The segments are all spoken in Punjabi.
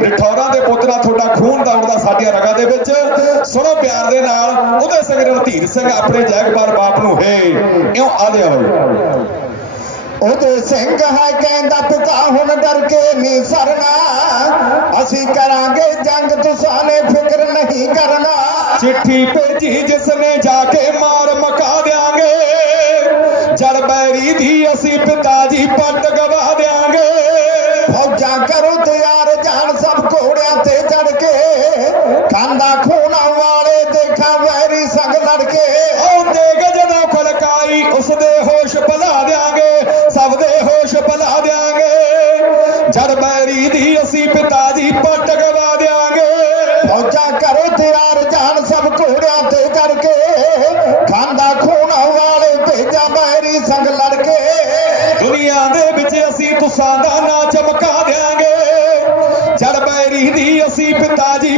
ਰਿਠੌਰਾਂ ਦੇ ਪੁੱਤਰਾ ਤੁਹਾਡਾ ਖੂਨ ਦੌੜਦਾ ਸਾਡੀਆਂ ਰਗਾਂ ਦੇ ਵਿੱਚ। ਸੁਣੋ ਪਿਆਰ ਦੇ ਨਾਲ ਉਹਦੇ ਸਿੰਘ ਰਣਧੀਰ ਸਿੰਘ ਆਪਣੇ ਜੈਗਬਾਰ ਬਾਪ ਨੂੰ ਹੈ ਇਉਂ ਆਲਿਆ ਹੋਏ ਉਹਦੇ ਸਿੰਘ ਹੈ ਕਹਿੰਦਾ ਪਿਤਾ ਹੁਣ ਡਰ ਕੇ ਨਹੀਂ ਸਰਨਾ। ਅਸੀਂ ਕਰਾਂਗੇ ਜੰਗ ਤੁਸਾਂ ਨੇ ਫਿਕਰ ਨਹੀਂ ਕਰਨਾ। ਚਿੱਠੀ ਭੇਜੀ ਜਿਸ ਨੇ ਜਾ ਕੇ ਮਾਰ ਮਕਾ ਦਿਆਂਗੇ। ਜੜ ਬੈਰੀ ਦੀ ਅਸੀਂ ਪਿਤਾ ਜੀ ਪੱਟ ਗਵਾ ਦਿਆਂਗੇ। ਤੇ ਚੜ ਕੇ ਖਾਂਦਾ ਖੂਨਾ ਵਾਲੇ ਦੇਖਾਂ ਵੈਰੀ ਸੰਗ ਲੜ ਕੇ। ਆਉਂਦੇ ਜਦੋਂ ਖਲਕਾਈ ਉਸ ਦੇ ਹੋਸ਼ ਭੁਲਾ ਦਿਆਂਗੇ, ਸਭ ਦੇ ਹੋਸ਼ ਭੁਲਾ ਦਿਆਂਗੇ। ਜੜ ਬੈਰੀ ਦੀ ਅਸੀਂ ਪਿਤਾ ਜੀ ਪੱਟ ਗਵਾ ਦਿਆਂਗੇ। ਫੌਜਾਂ ਕਰੋ ਤਿਆਰ ਜਾਣ ਸਭ ਘੋੜਿਆਂ ਤੇ ਚੜ ਕੇ। ਖਾਂਦਾ ਖੂਨਾ ਵਾਲੇ ਭੇਜਾ ਵੈਰੀ ਸੰਗ ਲੜ ਕੇ। ਦੁਨੀਆ ਦੇ ਵਿੱਚ ਅਸੀਂ ਤੁਸਾਂ ਦਾ ਨਾਂ ਚਮਕਾ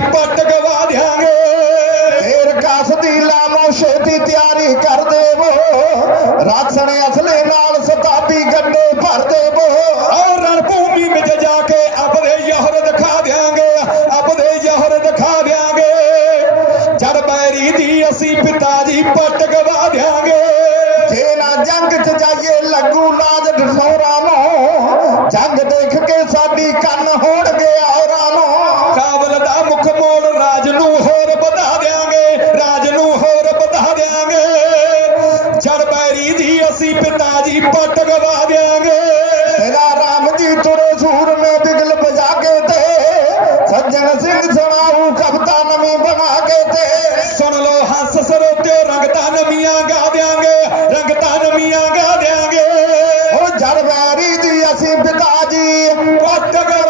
ਪੱਟ ਗਵਾ ਦਿਆਂਗੇ। ਫੇਰ ਦਿਖਾ ਦਿਆਂਗੇ। ਆਪਣੇ ਯਹਰ ਦਿਖਾ ਦਿਆਂਗੇ। ਜਦ ਦੀ ਅਸੀਂ ਪਿਤਾ ਜੀ ਪੱਟ ਗਵਾ ਦਿਆਂਗੇ। ਜੇ ਜੰਗ 'ਚ ਜਾਈਏ ਲੱਗੂ ਲਾਜ ਢਸੋਰਾ ਨੂੰ ਜੰਗ ਦੇਖ ਕੇ ਸਾਡੀ ਕੰਨ ਹੋੜ ਗਿਆ ਛੜ ਬੈਰੀ ਦੀ ਅਸੀਂ ਪਿਤਾ ਜੀ ਪੱਟ ਗਵਾ ਦਿਆਂਗੇ। ਤੇਰਾ ਰਾਮ ਦੀ ਤੁਰੇ ਸੂਰ ਮੇ ਬਿਗਲ ਬਜਾ ਕੇ ਤੇ, ਸੱਜਣ ਸਿੰਘ ਸੁਣਾਉ ਕਵਤਾ ਨਵੀਂ ਬਣਾ ਕੇ ਤੇ। ਸੁਣ ਲੋ ਹੱਸ ਸਰੋਤੇ, ਰੰਗਤਾ ਨਵੀਆਂ ਗਾ ਦਿਆਂਗੇ, ਰੰਗਤਾ ਨਵੀਆਂ ਗਾ ਦਿਆਂਗੇ। ਉਹ ਜੜ ਬੈਰੀ ਦੀ ਅਸੀਂ ਪਿਤਾ ਜੀ ਪੱਟ ਗਵਾ